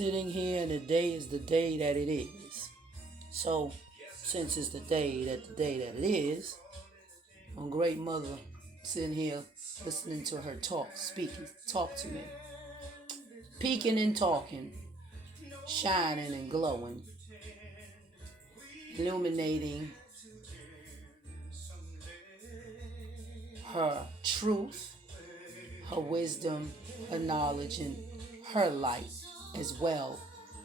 sitting here and the day is the day that it is. So, since it's the day that it is, my great mother sitting here listening to her talk to me, peeking and talking, shining and glowing, illuminating her truth, her wisdom, her knowledge, and her light, as well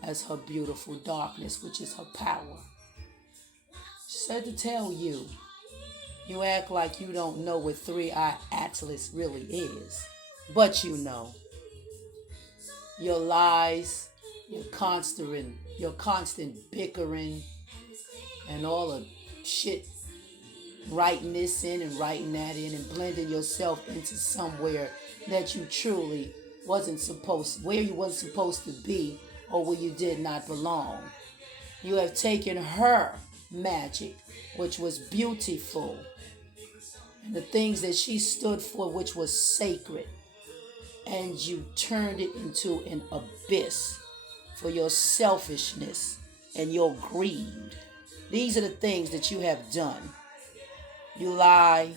as her beautiful darkness, which is her power. She said to tell you, you act like you don't know what Three-Eye Atlas really is. But you know. Your lies, your constant bickering, and all the shit, writing this in and writing that in and blending yourself into somewhere that you truly where you wasn't supposed to be, or where you did not belong. You have taken her magic, which was beautiful, and the things that she stood for, which was sacred, and you turned it into an abyss for your selfishness and your greed. These are the things that you have done. You lie,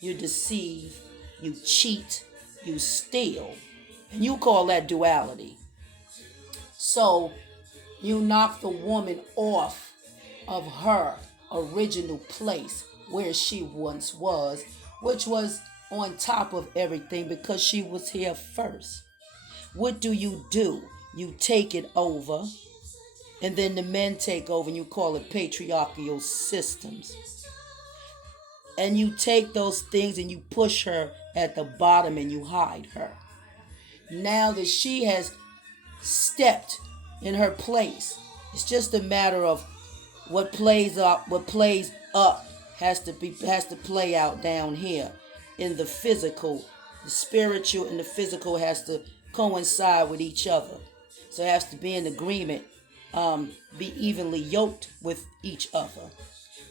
you deceive, you cheat, you steal, and you call that duality. So you knock the woman off of her original place where she once was, which was on top of everything because she was here first. What do? You take it over, and then the men take over, and you call it patriarchal systems. And you take those things and you push her at the bottom and you hide her. Now that she has stepped in her place, it's just a matter of what plays up has to play out down here in the physical. The spiritual and the physical has to coincide with each other. So it has to be in agreement, be evenly yoked with each other.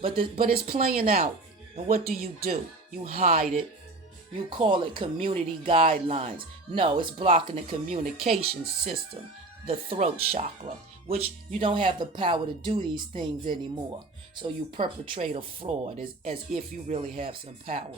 But it's playing out. And what do? You hide it. You call it community guidelines. No, it's blocking the communication system, the throat chakra, which you don't have the power to do these things anymore. So you perpetrate a fraud as if you really have some power.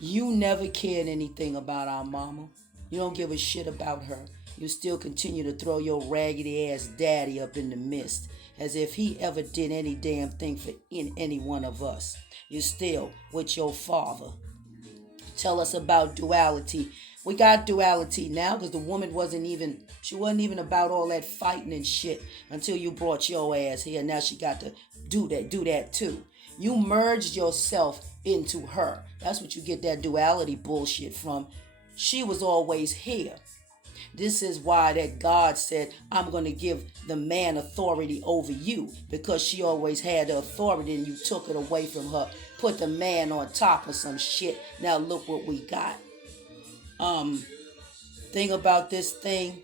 You never cared anything about our mama. You don't give a shit about her. You still continue to throw your raggedy ass daddy up in the mist as if he ever did any damn thing for any one of us. You still with your father. Tell us about duality. We got duality now because the woman wasn't even about all that fighting and shit until you brought your ass here. Now she got to do that too. You merged yourself into her. That's what you get that duality bullshit from. She was always here. This is why that God said, I'm going to give the man authority over you, because she always had the authority and you took it away from her. Put the man on top of some shit. Now look what we got. Thing about this thing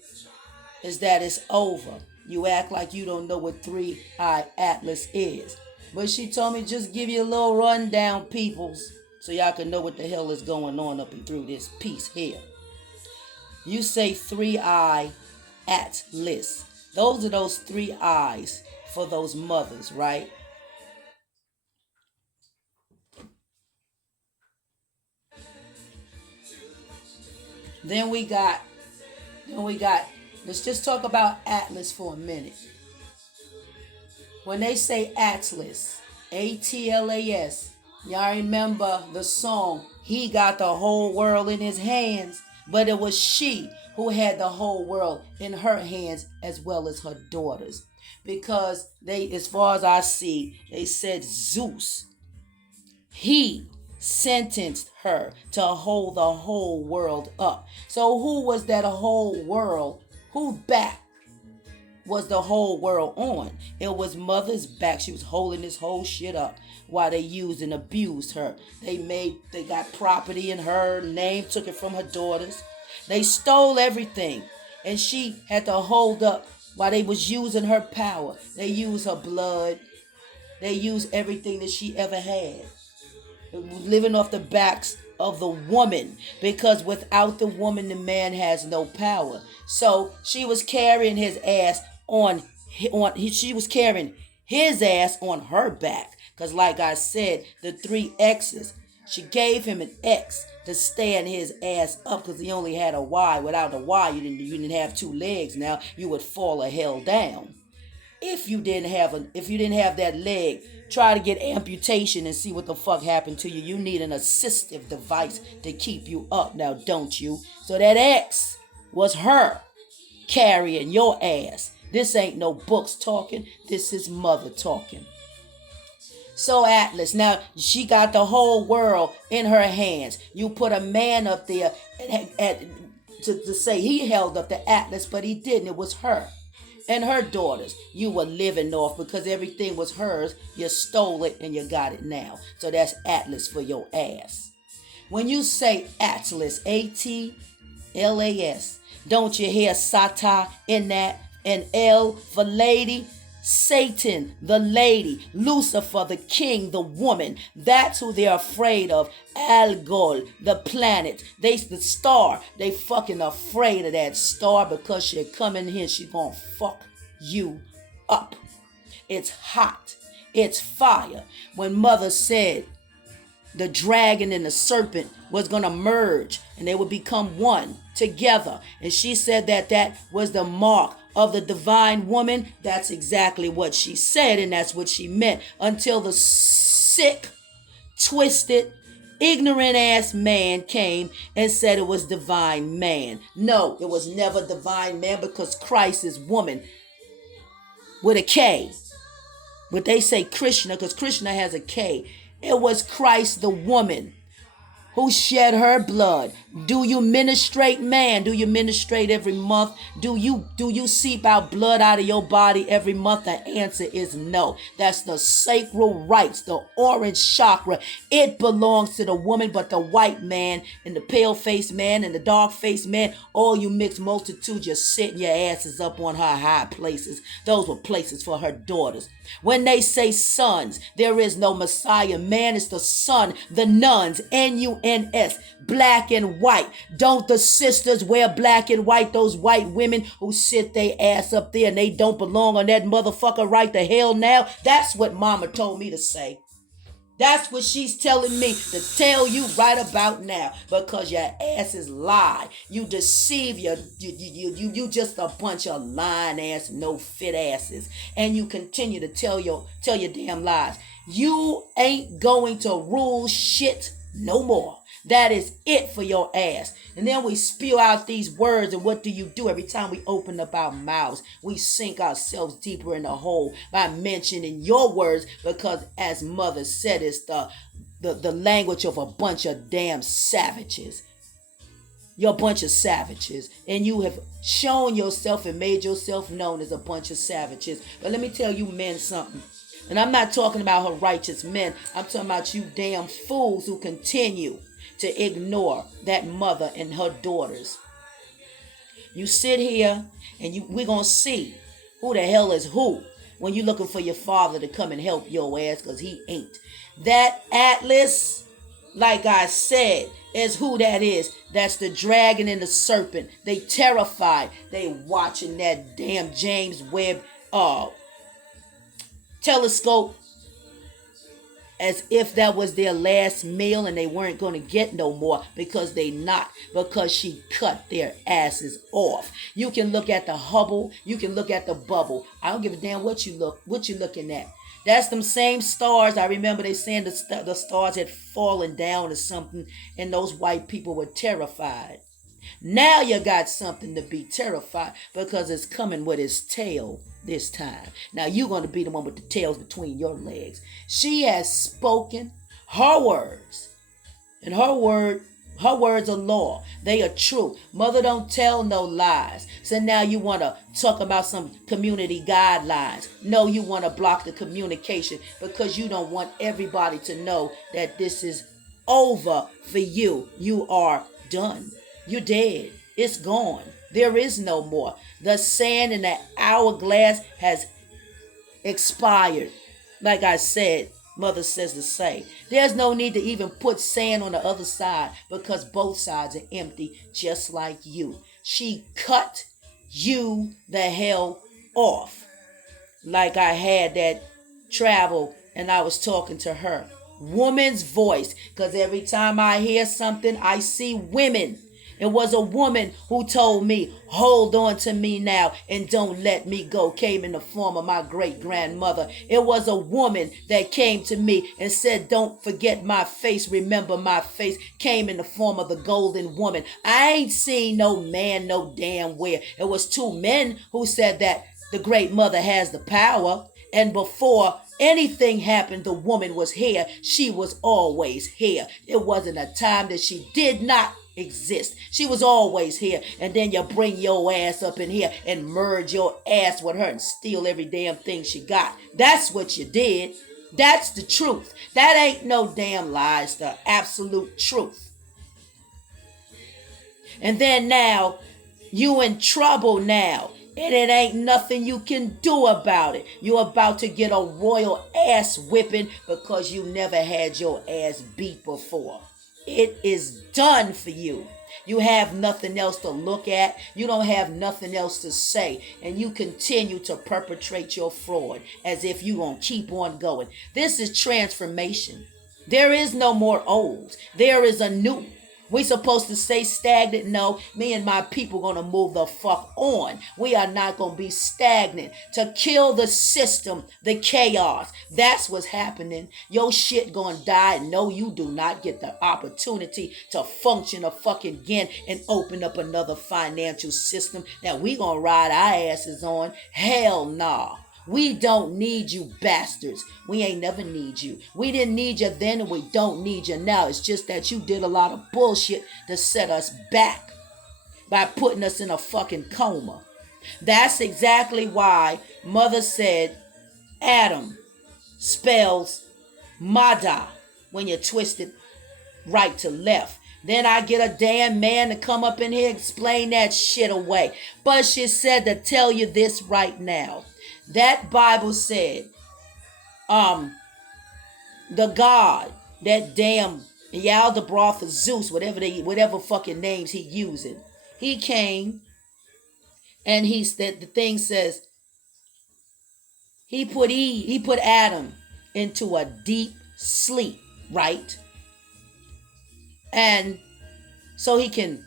is that it's over. You act like you don't know what Three-Eye Atlas is. But she told me just give you a little rundown, peoples, so y'all can know what the hell is going on up and through this piece here. You say Three-Eye Atlas. Those are those three eyes for those mothers, right? Then we got, let's just talk about Atlas for a minute. When they say Atlas, Atlas, y'all remember the song, He Got the Whole World in His Hands, but it was she who had the whole world in her hands as well as her daughters. Because they, as far as I see, they said Zeus, he sentenced her to hold the whole world up. So who was that whole world? Who back was the whole world on? It was mother's back. She was holding this whole shit up while they used and abused her. They got property in her name, took it from her daughters. They stole everything, and she had to hold up while they was using her power. They used her blood. They used everything that she ever had, living off the backs of the woman, because without the woman, the man has no power. So she was carrying his ass she was carrying his ass on her back. Because like I said, the three X's, she gave him an X to stand his ass up because he only had a Y. Without a Y, you didn't have two legs. Now you would fall a hell down. If you didn't have that leg, try to get amputation and see what the fuck happened to you. You need an assistive device to keep you up now, don't you? So that X was her carrying your ass. This ain't no books talking. This is mother talking. So Atlas, now she got the whole world in her hands. You put a man up there to say he held up the Atlas, but he didn't. It was her and her daughters you were living off because everything was hers. You stole it and you got it now. So that's Atlas for your ass. When you say Atlas, Atlas, don't you hear Sata in that? And L for lady? Satan, the lady. Lucifer, the king, the woman. That's who they're afraid of. Algol, the planet. The star. They fucking afraid of that star because she coming here. She gonna fuck you up. It's hot. It's fire. When mother said the dragon and the serpent was gonna merge and they would become one together, and she said that was the mark of the divine woman, that's exactly what she said, and that's what she meant until the sick, twisted, ignorant ass man came and said it was divine man. No, it was never divine man because Christ is woman with a K. But they say Krishna because Krishna has a K. It was Christ the woman who shed her blood. Do you ministrate, man? Do you ministrate every month? Do you seep out blood out of your body every month? The answer is no. That's the sacral rights, the orange chakra. It belongs to the woman, but the white man and the pale-faced man and the dark-faced man, all you mixed multitude, you're sitting your asses up on her high places. Those were places for her daughters. When they say sons, there is no Messiah. Man is the son, the nuns, N-U-N-S, black and white. Don't the sisters wear black and white? Those white women who sit their ass up there and they don't belong on that motherfucker right the hell now. That's what mama told me to say. That's what she's telling me to tell you right about now, because your asses lie. You deceive you just a bunch of lying ass, no fit asses, and you continue to tell your damn lies. You ain't going to rule shit no more. That is it for your ass. And then we spew out these words, and what do you do every time we open up our mouths? We sink ourselves deeper in the hole by mentioning your words, because as mother said, it's the language of a bunch of damn savages. You're a bunch of savages, and you have shown yourself and made yourself known as a bunch of savages. But let me tell you men something. And I'm not talking about her righteous men. I'm talking about you damn fools who continue to ignore that mother and her daughters. You sit here and we're going to see who the hell is who when you're looking for your father to come and help your ass, because he ain't. That Atlas, like I said, is who that is. That's the dragon and the serpent. They terrified. They watching that damn James Webb telescope as if that was their last meal and they weren't going to get no more, because they not, because she cut their asses off. You can look at the Hubble, you can look at the bubble. I don't give a damn what you looking at. That's them same stars. I remember they saying the stars had fallen down or something, and those white people were terrified. Now you got something to be terrified, because it's coming with its tail this time. Now you're going to be the one with the tails between your legs. She has spoken her words, and her words are law. They are true. Mother don't tell no lies. So now you want to talk about some community guidelines. No, you want to block the communication because you don't want everybody to know that this is over for you. You are done. You're dead. It's gone. There is no more. The sand in the hourglass has expired. Like I said, Mother says the same. There's no need to even put sand on the other side because both sides are empty, just like you. She cut you the hell off. Like I had that travel and I was talking to her. Woman's voice. Because every time I hear something, I see women. It was a woman who told me, hold on to me now and don't let me go. Came in the form of my great grandmother. It was a woman that came to me and said, don't forget my face. Remember my face. Came in the form of the golden woman. I ain't seen no man no damn where. It was two men who said that the great mother has the power. And before anything happened, the woman was here. She was always here. It wasn't a time that she did not exist. She was always here. And then you bring your ass up in here and merge your ass with her and steal every damn thing she got. That's what you did. That's the truth. That ain't no damn lies. The absolute truth. And then now you in trouble now. And it ain't nothing you can do about it. You're about to get a royal ass whipping because you never had your ass beat before. It is done for you. You have nothing else to look at. You don't have nothing else to say. And you continue to perpetrate your fraud as if you're going to keep on going. This is transformation. There is no more old. There is a new. We supposed to stay stagnant? No, me and my people gonna move the fuck on. We are not gonna be stagnant. To kill the system, the chaos. That's what's happening. Your shit gonna die. No, you do not get the opportunity to function again and open up another financial system that we gonna ride our asses on. Hell nah. We don't need you bastards. We ain't never need you. We didn't need you then and we don't need you now. It's just that you did a lot of bullshit to set us back by putting us in a fucking coma. That's exactly why Mother said Adam spells Mada when you twist it right to left. Then I get a damn man to come up in here and explain that shit away. But she said to tell you this right now. That Bible said, the God, that damn Yaldabaoth, Zeus, whatever fucking names he using, he came and he said, the thing says, he put Adam into a deep sleep, right? And so he can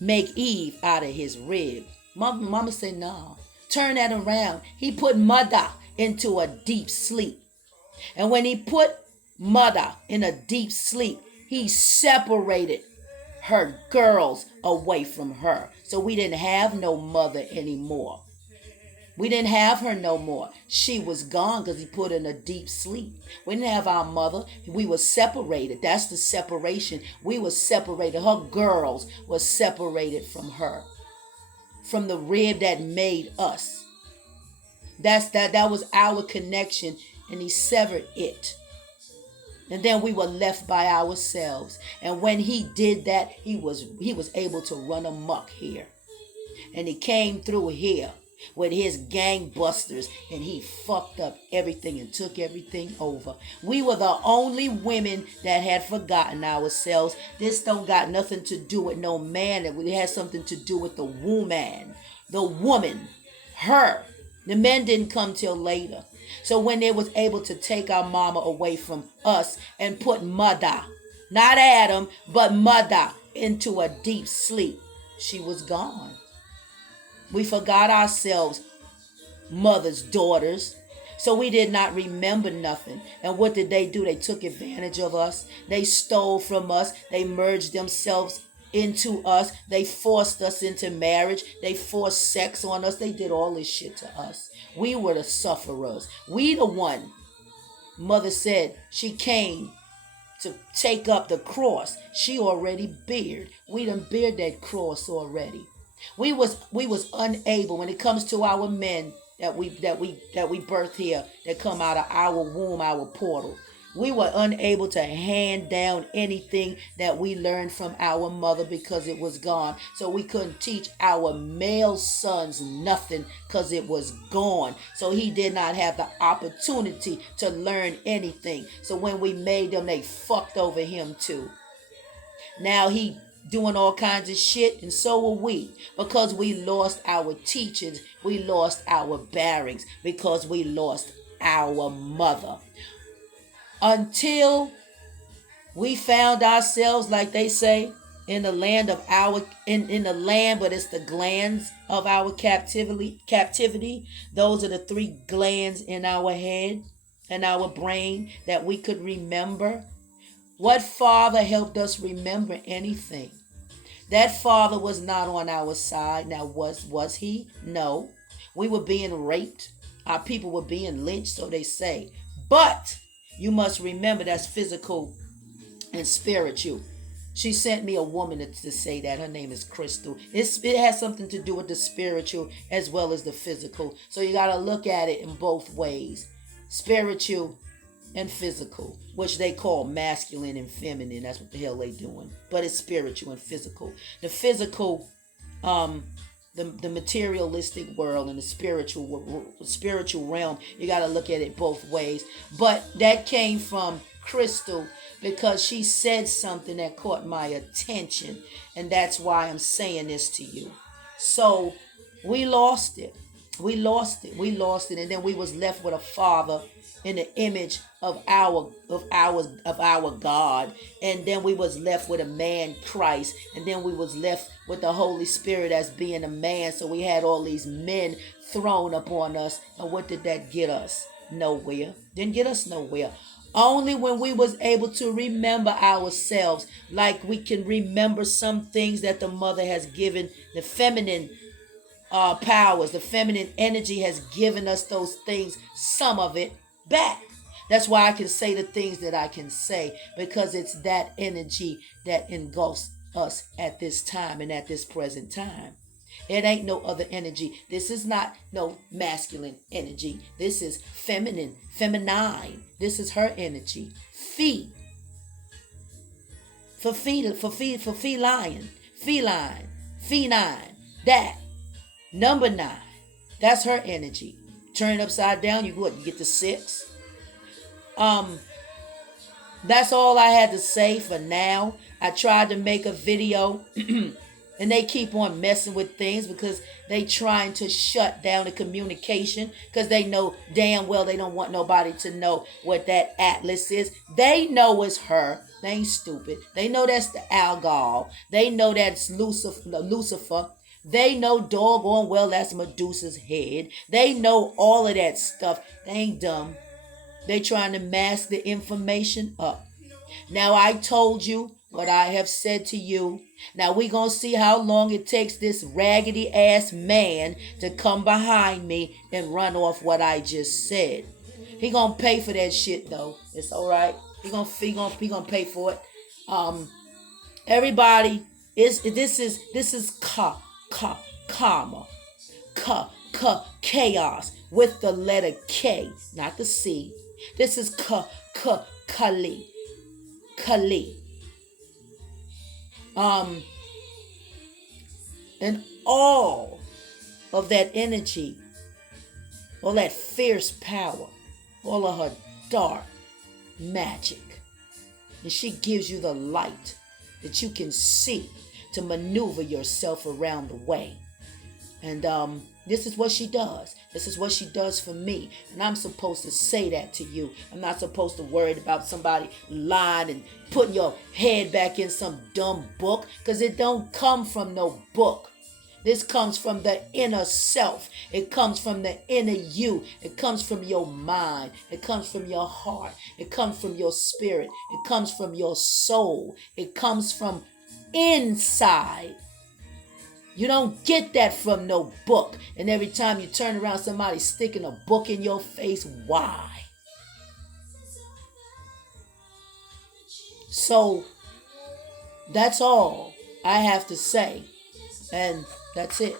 make Eve out of his rib. Mama said, no. Turn that around. He put Mother into a deep sleep. And when he put Mother in a deep sleep, he separated her girls away from her. So we didn't have no mother anymore. We didn't have her no more. She was gone because he put her in a deep sleep. We didn't have our mother. We were separated. That's the separation. We were separated. Her girls were separated from her. From the rib that made us. That was our connection, and he severed it. And then we were left by ourselves. And when he did that, he was able to run amok here. And he came through here with his gangbusters, and he fucked up everything and took everything over. We were the only women that had forgotten ourselves. This don't got nothing to do with no man. It has something to do with the woman, her. The men didn't come till later. So when they was able to take our mama away from us and put Mother, not Adam, but Mother into a deep sleep, she was gone. We forgot ourselves, mothers, daughters. So we did not remember nothing. And what did they do? They took advantage of us. They stole from us. They merged themselves into us. They forced us into marriage. They forced sex on us. They did all this shit to us. We were the sufferers. We the one. Mother said she came to take up the cross. She already bared. We done bared that cross already. We was unable when it comes to our men that we birth here, that come out of our womb, our portal. We were unable to hand down anything that we learned from our mother because it was gone. So we couldn't teach our male sons nothing because it was gone. So he did not have the opportunity to learn anything. So when we made them, they fucked over him too. Now he doing all kinds of shit, and so are we, because we lost our teachers, we lost our bearings, because we lost our mother. Until we found ourselves, like they say, in the land of our in the land, but it's the glands of our captivity. Those are the 3 glands in our head and our brain that we could remember. What father helped us remember anything? That father was not on our side. Now, was he? No. We were being raped. Our people were being lynched, so they say. But you must remember that's physical and spiritual. She sent me a woman to say that. Her name is Crystal. It has something to do with the spiritual as well as the physical. So you got to look at it in both ways. Spiritual and physical, which they call masculine and feminine. That's what the hell they doing. But it's spiritual and physical. The physical, the materialistic world and the spiritual realm, you got to look at it both ways. But that came from Crystal because she said something that caught my attention, and that's why I'm saying this to you. So we lost it. We lost it, and then we was left with a father in the image of our God, and then we was left with a man, Christ, and then we was left with the Holy Spirit as being a man. So we had all these men thrown upon us, and what did that get us? Nowhere. Didn't get us nowhere. Only when we was able to remember ourselves, like we can remember some things that the mother has given, the feminine powers, the feminine energy has given us those things, some of it back. That's why I can say the things that I can say, because it's that energy that engulfs us at this time and at this present time. It ain't no other energy. This is not no masculine energy. This is feminine. This is her energy. Feline. That. Number 9. That's her energy. Turn it upside down, you get the 6. That's all I had to say for now. I tried to make a video and they keep on messing with things because they trying to shut down the communication because they know damn well they don't want nobody to know what that Atlas is. They know it's her. They ain't stupid. They know that's the Algol. They know that's Lucifer. They know doggone well that's Medusa's head. They know all of that stuff. They ain't dumb. They trying to mask the information up. Now I told you what I have said to you. Now we gonna see how long it takes this raggedy ass man to come behind me and run off what I just said. He gonna pay for that shit though. It's all right. He gonna pay for it. Everybody this is karma, chaos with the letter K, not the C. This is Kali. And all of that energy, all that fierce power, all of her dark magic. And she gives you the light that you can see to maneuver yourself around the way. And this is what she does. This is what she does for me. And I'm supposed to say that to you. I'm not supposed to worry about somebody lying and putting your head back in some dumb book, because it don't come from no book. This comes from the inner self. It comes from the inner you. It comes from your mind. It comes from your heart. It comes from your spirit. It comes from your soul. It comes from inside. You don't get that from no book. And every time you turn around, somebody's sticking a book in your face. Why? So that's all I have to say. And that's it.